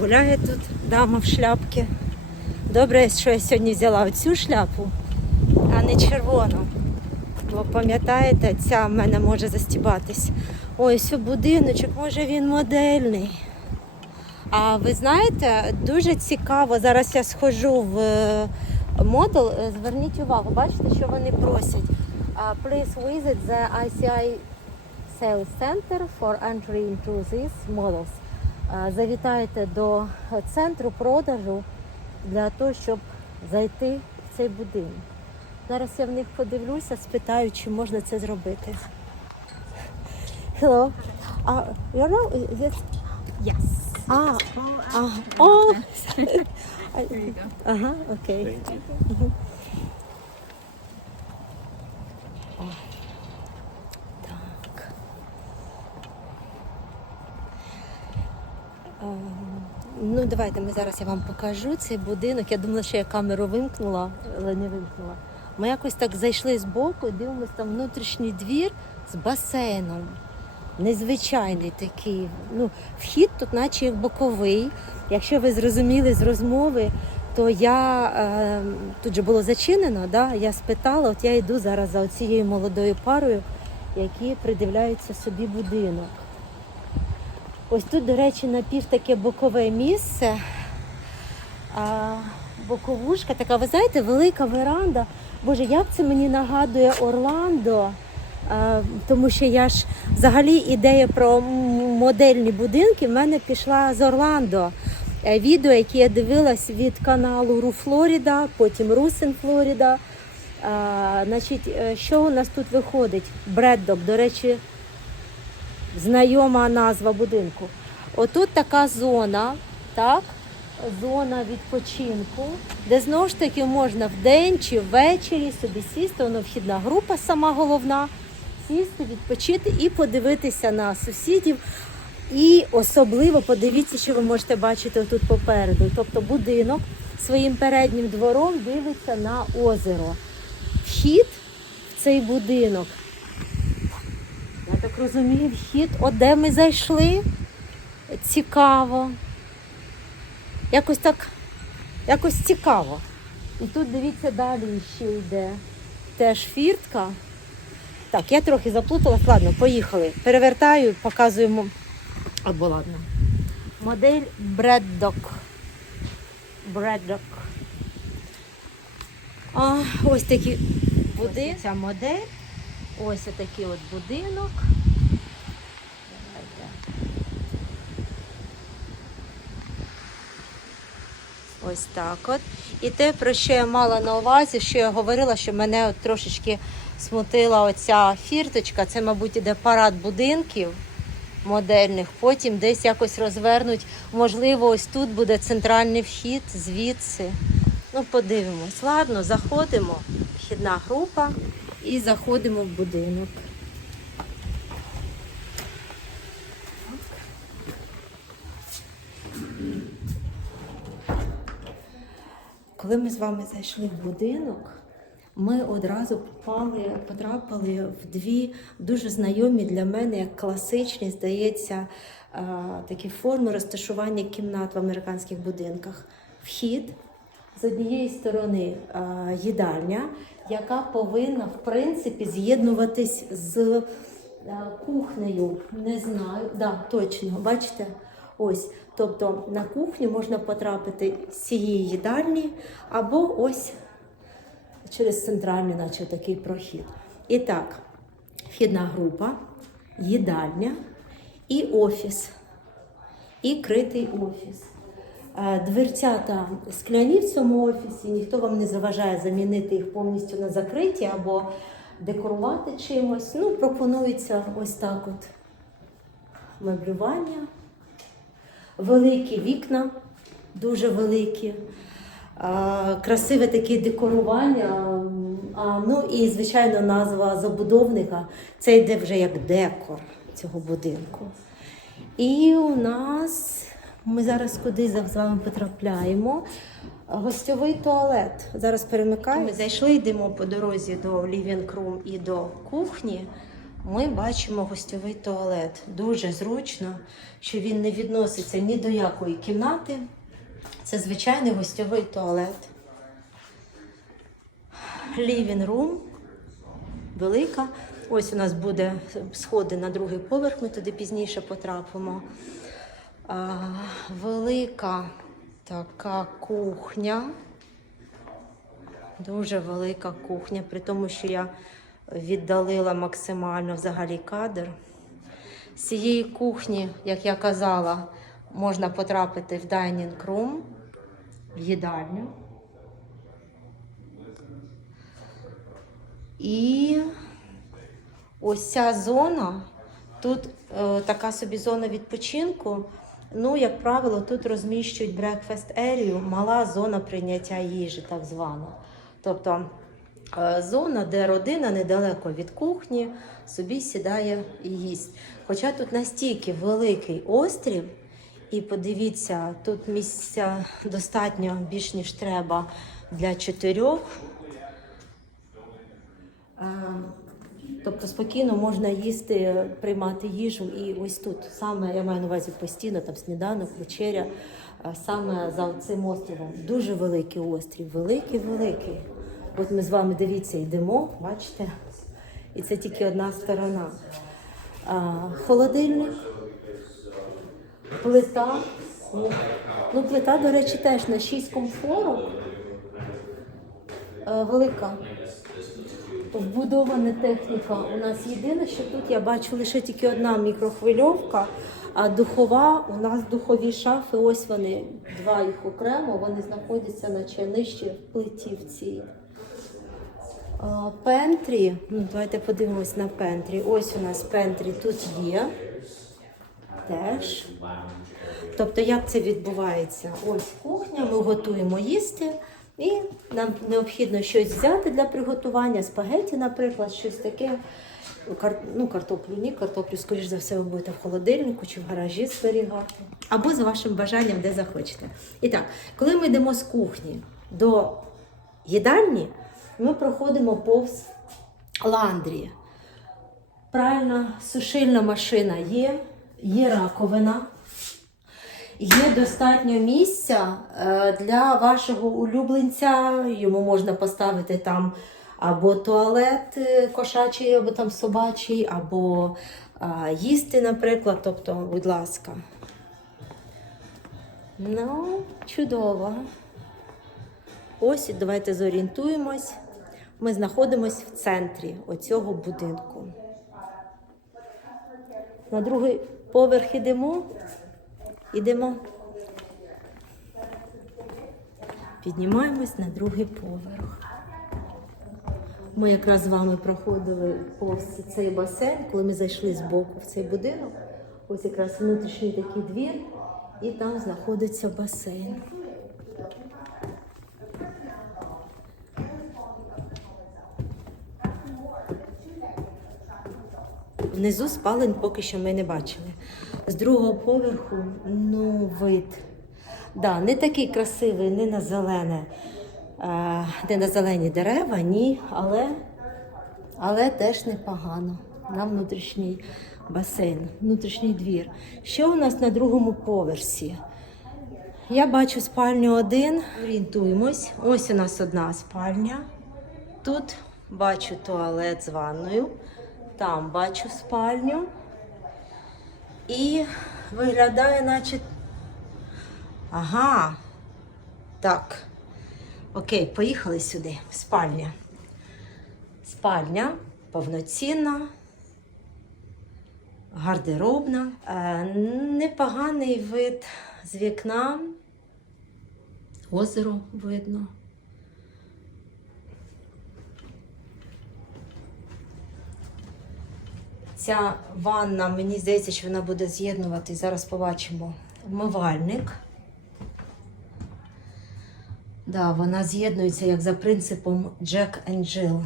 Гуляє тут дама в шляпці. Добре, що я сьогодні взяла оцю шляпу, а не червону. Бо пам'ятаєте, ця в мене може застібатись. Ось будиночок, може він модельний. А ви знаєте, дуже цікаво. Зараз я схожу в е, модул. Е, Зверніть увагу, бачите, що вони просять. Please visit the ICI Sales Center for entry into these models. А, Завітайте до центру продажу для того, щоб зайти в цей будинок. Зараз я в них подивлюся, спитаю, чи можна це зробити. Hello. Uh, you know, this... Yes. Ah, Oh, ah, oh. There you go. Ага, окей. Так. Ну, давайте ми зараз я вам покажу цей будинок. Я думала, що я камеру вимкнула, але не вимкнула. Ми якось так зайшли з боку дивимося там внутрішній двір з басейном. Незвичайний такий. Ну, вхід тут, наче як боковий. Якщо ви зрозуміли з розмови, то я е, тут же було зачинено, да? я спитала, от я йду зараз за цією молодою парою, які придивляються собі будинок. Ось тут, до речі, напів таке бокове місце. А, боковушка така, ви знаєте, велика веранда. Боже, як це мені нагадує Орландо. А, тому що я ж взагалі ідея про модельні будинки в мене пішла з Орландо. Е, Відео, яке я дивилась від каналу Ру Флоріда, потім Русин Флоріда. Значить, е, що у нас тут виходить? Бреддок, до речі, знайома назва будинку. Отут така зона, так? Зона відпочинку, де знову ж таки можна вдень чи ввечері собі сісти, воно вхідна група сама головна, сісти, відпочити і подивитися на сусідів. І особливо подивіться, що ви можете бачити тут попереду. Тобто будинок своїм переднім двором дивиться на озеро. Вхід в цей будинок я так розумію, вхід, от де ми зайшли. Цікаво. Якось так, якось цікаво. І тут дивіться, далі ще йде теж фіртка. Так, я трохи заплуталась. Ладно, поїхали. Перевертаю, показуємо. Або ладно. Модель Бреддок. Бреддок. А, ось такі будинки. Ця модель. Ось такий от будинок. Ось так от. І те, про що я мала на увазі, що я говорила, що мене от трошечки смутила оця фірточка. Це, мабуть, іде парад будинків модельних. Потім десь якось розвернуть. Можливо, ось тут буде центральний вхід звідси. Ну, подивимось. Ладно, заходимо. Вхідна група і заходимо в будинок. Коли ми з вами зайшли в будинок, ми одразу попали, потрапили в дві дуже знайомі для мене, як класичні, здається, е, такі форми розташування кімнат в американських будинках. Вхід з однієї сторони е, їдальня, яка повинна в принципі з'єднуватись з е, кухнею. Не знаю, да, точно, бачите? Ось, тобто на кухню можна потрапити з цієї їдальні або ось через центральний, наче такий прохід. І так, вхідна група, їдальня і офіс, і критий офіс. Е, Дверцята скляні в цьому офісі, ніхто вам не заважає замінити їх повністю на закриті або декорувати чимось. Ну, пропонується ось так от меблювання. Великі вікна, дуже великі. Красиве таке декорування. А, ну і, звичайно, назва забудовника. Це йде вже як декор цього будинку. І у нас ми зараз куди з вами потрапляємо. Гостьовий туалет. Зараз перемикаю. Ми зайшли, йдемо по дорозі до room і до кухні. ми бачимо гостьовий туалет. Дуже зручно, що він не відноситься ні до якої кімнати. Це звичайний гостьовий туалет. Room велика. Ось у нас буде сходи на другий поверх, ми туди пізніше потрапимо. Велика така кухня. Дуже велика кухня, при тому, що я віддалила максимально взагалі кадр. З цієї кухні, як я казала, можна потрапити в dining room, в їдальню. І ось ця зона, тут е, така собі зона відпочинку. Ну, як правило, тут розміщують breakfast area, мала зона прийняття їжі, так звана. Тобто е, зона, де родина недалеко від кухні собі сідає і їсть. Хоча тут настільки великий острів, і подивіться, тут місця достатньо більш ніж треба для чотирьох. Тобто спокійно можна їсти, приймати їжу і ось тут. Саме я маю на увазі постійно, там сніданок, вечеря, саме за цим островом. Дуже великий острів, великий, великий. От ми з вами дивіться, йдемо, бачите? І це тільки одна сторона. А, холодильник, плита. Ну, ну, плита, до речі, теж на 6 комфорок. Е, велика вбудована техніка. У нас єдине, що тут я бачу лише тільки одна мікрохвильовка, а духова, у нас духові шафи, ось вони, два їх окремо, вони знаходяться наче нижче в плиті в цій. А, Пентрі, ну давайте подивимось на пентрі. Ось у нас пентрі тут є. Теж. Тобто, як це відбувається? Ось кухня, ми готуємо їсти, і нам необхідно щось взяти для приготування, спагеті, наприклад, щось таке. Ну, картоплю ні, картоплю, скоріш за все, ви будете в холодильнику чи в гаражі зберігати. Або за вашим бажанням, де захочете. І так, коли ми йдемо з кухні до їдальні, ми проходимо повз ландрі. Пральна сушильна машина є, є раковина. Є достатньо місця е, для вашого улюбленця. Йому можна поставити там або туалет е, кошачий, або там собачий, або їсти, наприклад. Тобто, будь ласка. Ну, чудово. Ось давайте зорієнтуємось. Ми знаходимося в центрі оцього будинку. На другий поверх ідемо. Ідемо. Піднімаємось на другий поверх. Ми якраз з вами проходили повз цей басейн, коли ми зайшли з боку в цей будинок. Ось якраз внутрішній такий двір, і там знаходиться басейн. Внизу спалень поки що ми не бачили. З другого поверху, ну, вид. Да, не такий красивий, не на зелене, е, не на зелені дерева, ні, але, але теж непогано. На внутрішній басейн, внутрішній двір. Що у нас на другому поверсі? Я бачу спальню один. Орієнтуємось. Ось у нас одна спальня. Тут бачу туалет з ванною. Там бачу спальню. І виглядає, наче. Ага. Так. Окей, поїхали сюди. Спальня. Спальня повноцінна, гардеробна. Е, непоганий вид з вікна. Озеро видно. Ця ванна, мені здається, що вона буде з'єднувати. Зараз побачимо вмивальник. Да, вона з'єднується як за принципом Jack and Jill.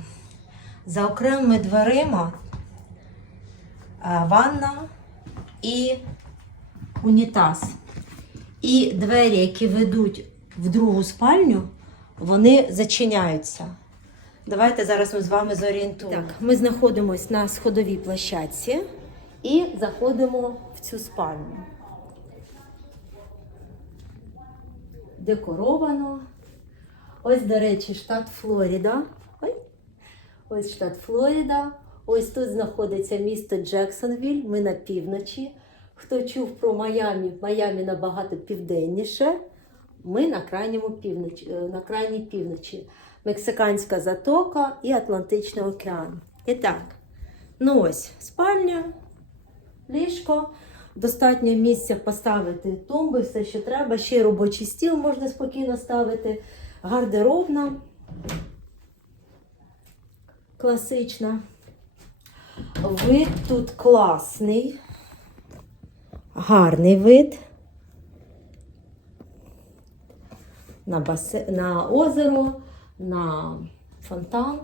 За окремими дверима ванна і унітаз. І двері, які ведуть в другу спальню, вони зачиняються. Давайте зараз ми з вами зорієнтуємо. Так, ми знаходимося на сходовій площадці і заходимо в цю спальню. Декоровано. Ось, до речі, штат Флоріда. Ой. Ось штат Флоріда. Ось тут знаходиться місто Джексонвіль. Ми на півночі. Хто чув про Майамі, Майамі набагато південніше. Ми на крайньому півночі, е, на крайній півночі. Мексиканська затока і Атлантичний океан. І так, ну ось спальня, ліжко. Достатньо місця поставити тумби, все, що треба. Ще й робочий стіл можна спокійно ставити. Гардеробна. Класична. Вид тут класний. Гарний вид. На, басе... на озеро, на фонтан.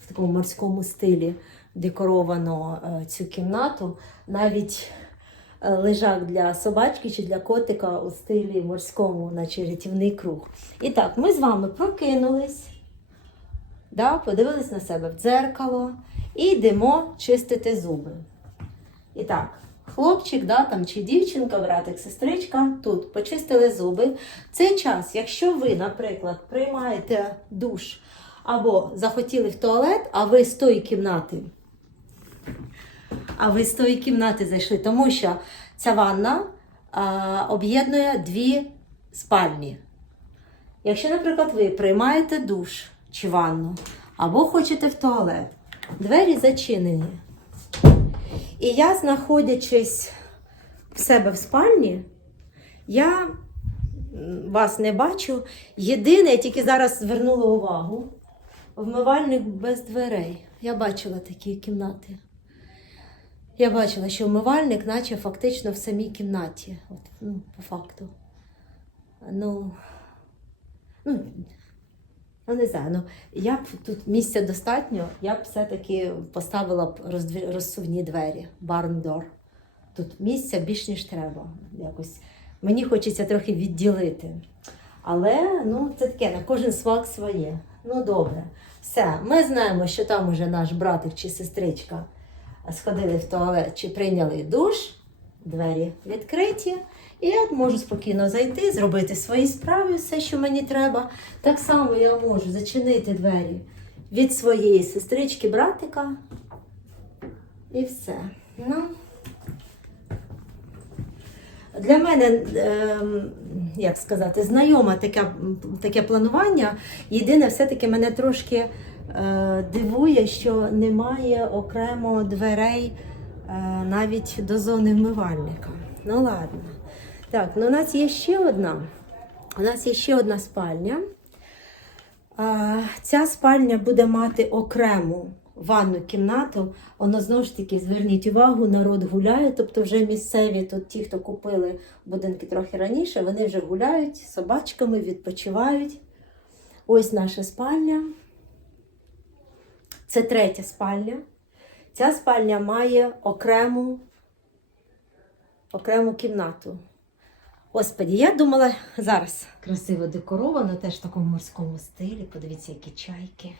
В такому морському стилі декоровано е, цю кімнату. Навіть е, лежак для собачки чи для котика у стилі морському, наче рятівний круг. І так, ми з вами прокинулись, да, подивились на себе в дзеркало і йдемо чистити зуби. І так, хлопчик, да, там, чи дівчинка, братик, сестричка, тут почистили зуби. В цей час, якщо ви, наприклад, приймаєте душ або захотіли в туалет, а ви з тої кімнати, а ви з тої кімнати зайшли, тому що ця ванна об'єднує дві спальні. Якщо, наприклад, ви приймаєте душ чи ванну, або хочете в туалет, двері зачинені. І я, знаходячись в себе в спальні, я вас не бачу. Єдине, я тільки зараз звернула увагу, вмивальник без дверей. Я бачила такі кімнати. Я бачила, що вмивальник, наче фактично в самій кімнаті. От, ну, по факту. Ну, ну, ну не знаю, ну я б тут місця достатньо, я б все-таки поставила б роздві- розсувні двері, door. Тут місця більш ніж треба. Якось мені хочеться трохи відділити. Але ну, це таке, на кожен смак своє. Ну добре. Все, ми знаємо, що там уже наш братик чи сестричка сходили в туалет чи прийняли душ, двері відкриті. І я можу спокійно зайти, зробити свої справи, все, що мені треба. Так само я можу зачинити двері від своєї сестрички, братика. І все. Ну, для мене, ем, як сказати, знайоме таке, таке планування. Єдине, все-таки мене трошки е, дивує, що немає окремо дверей е, навіть до зони вмивальника. Ну ладно. Так, ну у нас є ще одна. У нас є ще одна спальня. А, Ця спальня буде мати окрему ванну кімнату. Воно знову ж таки, зверніть увагу, народ гуляє, тобто вже місцеві, тут ті, хто купили будинки трохи раніше, вони вже гуляють собачками, відпочивають. Ось наша спальня. Це третя спальня. Ця спальня має окрему, окрему кімнату. Господі, я думала зараз. Красиво декоровано, теж в такому морському стилі. Подивіться, які чайки.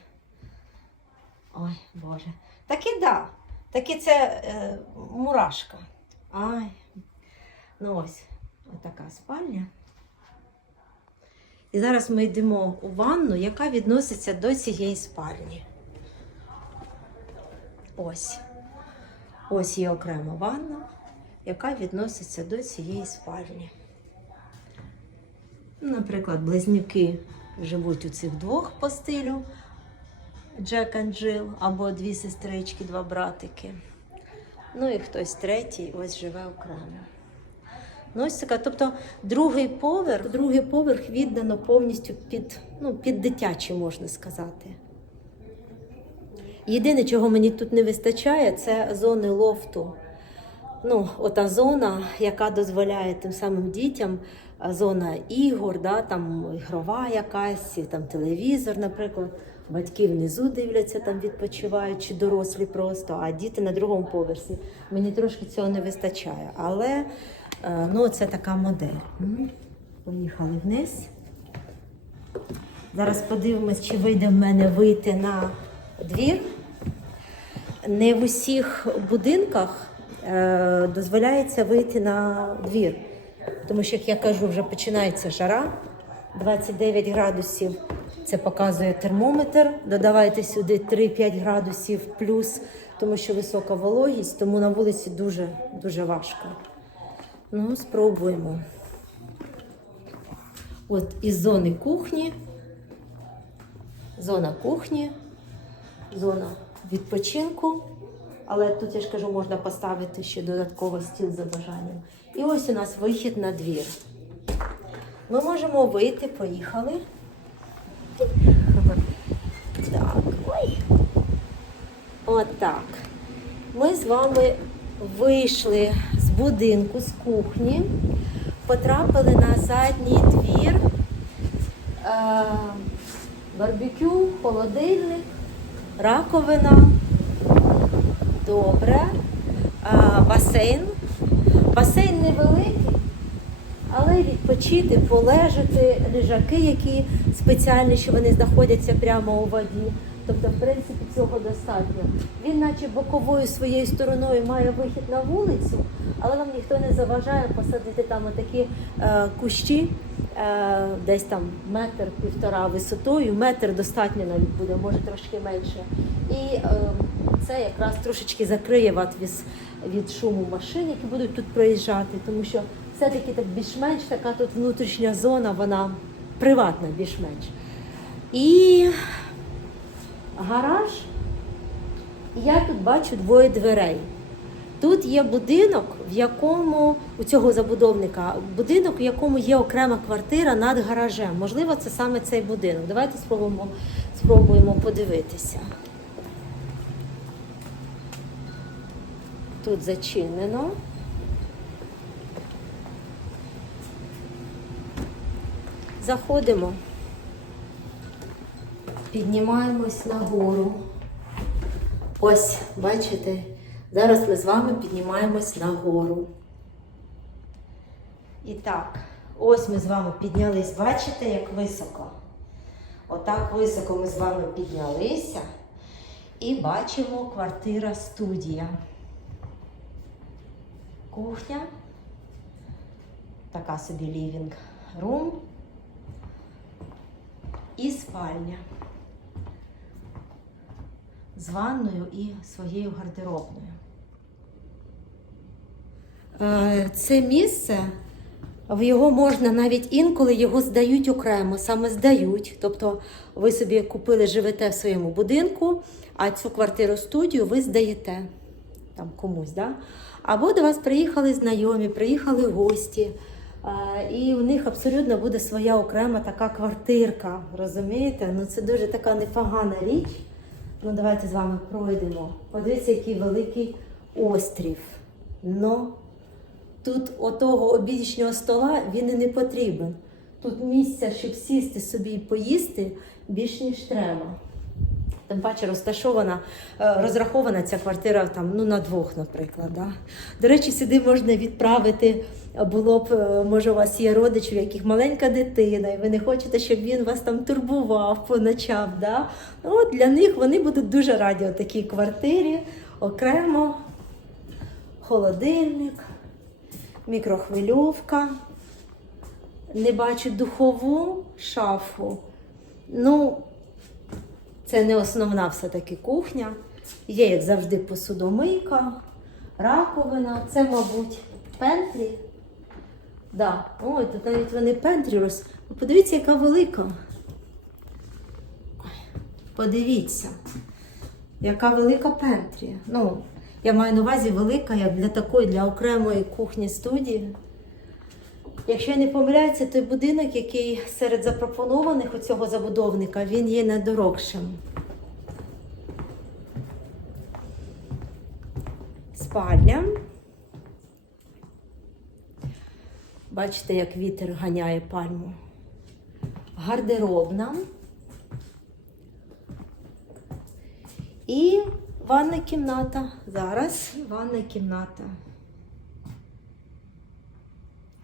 Ой, Боже. Таки да. Таки це е, мурашка. Ай. Ну ось, отака спальня. І зараз ми йдемо у ванну, яка відноситься до цієї спальні. Ось. Ось є окрема ванна, яка відноситься до цієї спальні. Наприклад, близнюки живуть у цих двох по стилю Джек and або дві сестрички, два братики. Ну і хтось третій ось живе окремо. Ну, ось така, тобто другий поверх, другий поверх віддано повністю під, ну, під дитячий, можна сказати. Єдине, чого мені тут не вистачає, це зони лофту. Ну, ота зона, яка дозволяє тим самим дітям, зона ігор, да, там ігрова якась, там телевізор, наприклад. Батьки внизу дивляться, там відпочивають, чи дорослі просто, а діти на другому поверсі. Мені трошки цього не вистачає. Але е, ну, це така модель. Поїхали вниз. Зараз подивимось, чи вийде в мене вийти на двір. Не в усіх будинках е, дозволяється вийти на двір. Тому що, як я кажу, вже починається жара. 29 градусів це показує термометр. Додавайте сюди 3-5 градусів плюс, тому що висока вологість, тому на вулиці дуже, дуже важко. Ну, спробуємо. От із зони кухні, зона кухні, зона відпочинку. Але тут я ж кажу, можна поставити ще додатково стіл за бажанням. І ось у нас вихід на двір. Ми можемо вийти, поїхали. Так, ой. Отак. Ми з вами вийшли з будинку, з кухні, потрапили на задній двір. Е, барбекю, холодильник, раковина. Добре. А, басейн. Басейн невеликий, але відпочити, полежати, лежаки, які спеціальні, що вони знаходяться прямо у воді. Тобто, в принципі, цього достатньо. Він, наче боковою своєю стороною, має вихід на вулицю, але вам ніхто не заважає посадити там отакі е, кущі, е, десь там метр півтора висотою, метр достатньо навіть буде, може трошки менше. І е, це якраз трошечки закриє вас від, шуму машин, які будуть тут проїжджати, тому що все-таки так більш-менш така тут внутрішня зона, вона приватна більш-менш. І гараж. Я тут бачу двоє дверей. Тут є будинок, в якому у цього забудовника будинок, в якому є окрема квартира над гаражем. Можливо, це саме цей будинок. Давайте спробуємо, спробуємо подивитися. Тут зачинено. Заходимо. Піднімаємось нагору. Ось, бачите, зараз ми з вами піднімаємось нагору. І так, ось ми з вами піднялись, бачите, як високо. Отак високо ми з вами піднялися і бачимо квартира студія. Кухня. Така собі лівінг рум. І спальня з ванною і своєю гардеробною. Е, Це місце, в його можна навіть інколи його здають окремо, саме здають. Тобто ви собі купили, живете в своєму будинку, а цю квартиру студію ви здаєте там комусь. Да? Або до вас приїхали знайомі, приїхали гості. е, І у них абсолютно буде своя окрема така квартирка. Розумієте? Ну це дуже така непогана річ. Ну, давайте з вами пройдемо. Подивіться, який великий острів. Ну, тут отого обідічного стола він і не потрібен. Тут місця, щоб сісти собі і поїсти, більш ніж треба. Тим паче розташована, е, розрахована ця квартира там, ну, на двох, наприклад. Да? До речі, сюди можна відправити, було б, е, може, у вас є родичі, у яких маленька дитина, і ви не хочете, щоб він вас там турбував по ночам. Да? Ну, для них вони будуть дуже раді у такій квартирі, окремо, холодильник, мікрохвильовка. Не бачу духову шафу. Ну, це не основна все-таки кухня. Є, як завжди, посудомийка, раковина. Це, мабуть, пентрі. Да. Ой, тут навіть вони пентрі роз. Подивіться, яка велика. Подивіться, яка велика пентрі. Ну, я маю на увазі велика, як для такої, для окремої кухні студії. Якщо я не помиляюся, той будинок, який серед запропонованих у цього забудовника, він є найдорогшим. Спальня. Бачите, як вітер ганяє пальму. Гардеробна. І ванна кімната. Зараз ванна кімната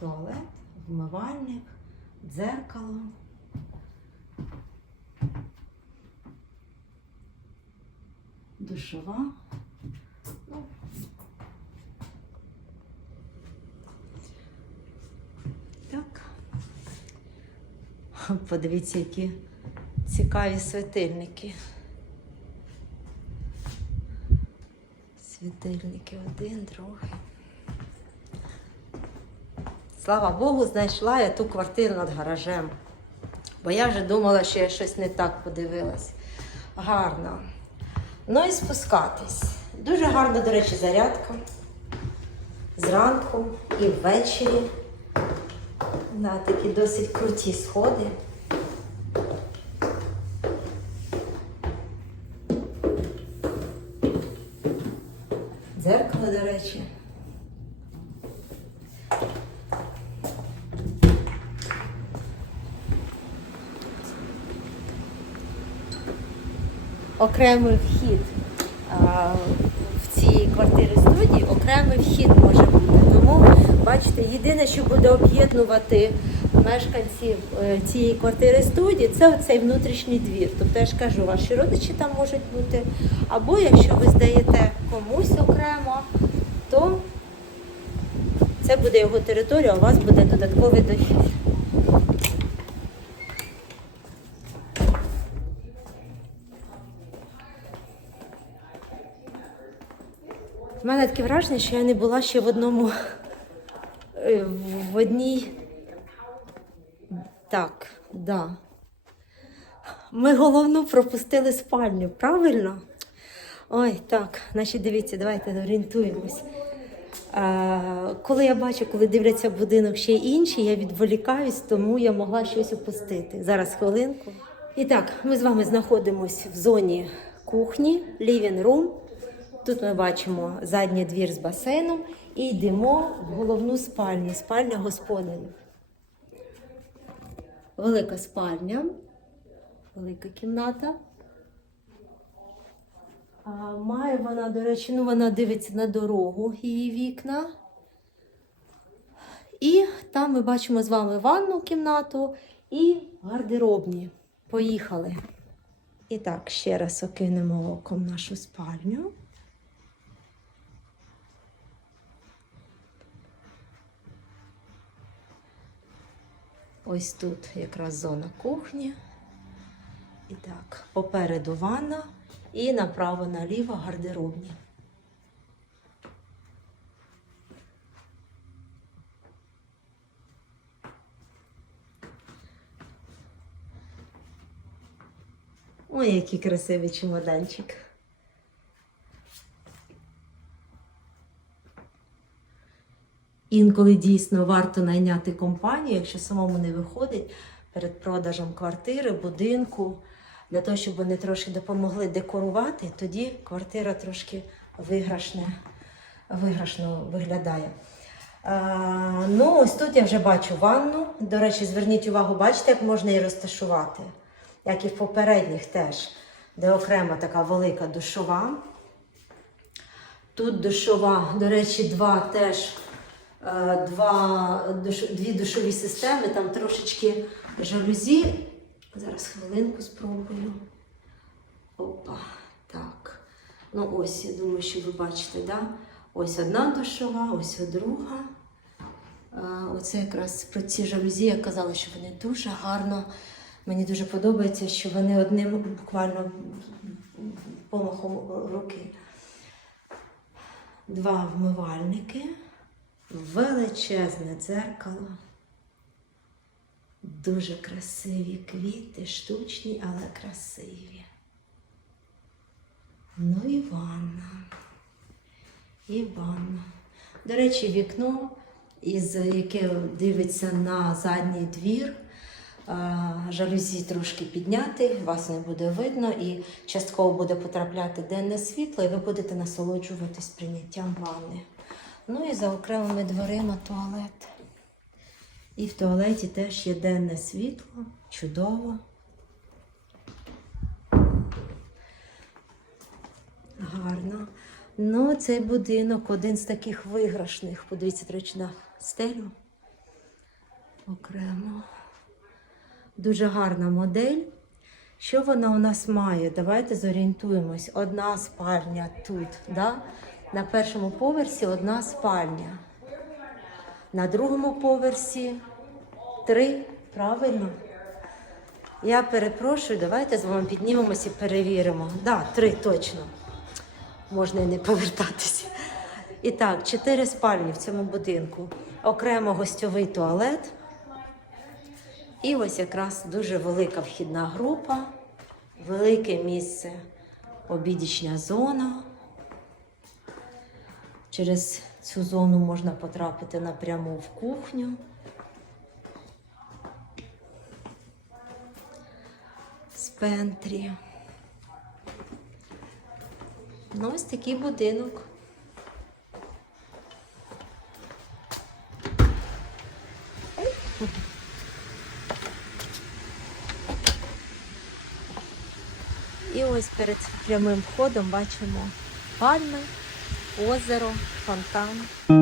туалет, вмивальник, дзеркало. Душова. Так. Подивіться, які цікаві світильники. Світильники один, другий. Слава Богу, знайшла я ту квартиру над гаражем. Бо я вже думала, що я щось не так подивилась. Гарно. Ну і спускатись. Дуже гарна, до речі, зарядка. Зранку і ввечері. На такі досить круті сходи. Дзеркало, до речі. Окремий вхід в ці квартири студії, окремий вхід може бути. Тому бачите, єдине, що буде об'єднувати мешканців е, цієї квартири студії, це оцей внутрішній двір. Тобто я ж кажу, ваші родичі там можуть бути. Або якщо ви здаєте комусь окремо, то це буде його територія, у вас буде додатковий дохід. Таке враження, що я не була ще в одному е, в одній. Так, да. Ми головну пропустили спальню, правильно? Ой, так, значить, дивіться, давайте орієнтуємось. А, коли я бачу, коли дивляться будинок ще інші, я відволікаюсь, тому я могла щось упустити. Зараз хвилинку. І так, ми з вами знаходимося в зоні кухні, living room. Тут ми бачимо задній двір з басейном і йдемо в головну спальню, спальня господарів. Велика спальня, велика кімната. А, має вона, до речі, ну вона дивиться на дорогу, її вікна. І там ми бачимо з вами ванну кімнату і гардеробні. Поїхали. І так, ще раз окинемо оком нашу спальню. Ось тут якраз зона кухні. І так, попереду ванна і направо-наліво гардеробні. Ой, який красивий чемоданчик. Інколи дійсно варто найняти компанію, якщо самому не виходить перед продажем квартири, будинку, для того, щоб вони трошки допомогли декорувати, тоді квартира трошки виграшне, виграшно виглядає. А, ну, ось тут я вже бачу ванну. До речі, зверніть увагу, бачите, як можна її розташувати, як і в попередніх теж, де окрема така велика душова. Тут душова, до речі, два теж два, дві душові системи, там трошечки жалюзі. Зараз хвилинку спробую. Опа, так. Ну ось, я думаю, що ви бачите, да? Ось одна душова, ось друга. Е, Оце якраз про ці жалюзі я казала, що вони дуже гарно. Мені дуже подобається, що вони одним буквально помахом руки. Два вмивальники, величезне дзеркало, дуже красиві квіти, штучні, але красиві. Ну і ванна. І ванна. До речі, вікно, із яке дивиться на задній двір. Жалюзі трошки підняти, вас не буде видно, і частково буде потрапляти денне світло, і ви будете насолоджуватись прийняттям ванни. Ну і за окремими дверима туалет. І в туалеті теж є денне світло, чудово. Гарно. Ну, цей будинок один з таких виграшних. Подивіться, до речі, на стелю. Окремо. Дуже гарна модель. Що вона у нас має? Давайте зорієнтуємось. Одна спальня тут, да? На першому поверсі одна спальня. На другому поверсі три, правильно? Я перепрошую, давайте з вами піднімемося і перевіримо. Так, да, три точно. Можна і не повертатися. І так, чотири спальні в цьому будинку. Окремо гостьовий туалет. І ось якраз дуже велика вхідна група, велике місце, обідічня зона. Через цю зону можна потрапити напряму в кухню. З пентрі. Ну, ось такий будинок. І ось перед прямим входом бачимо пальми, озеро, фонтан.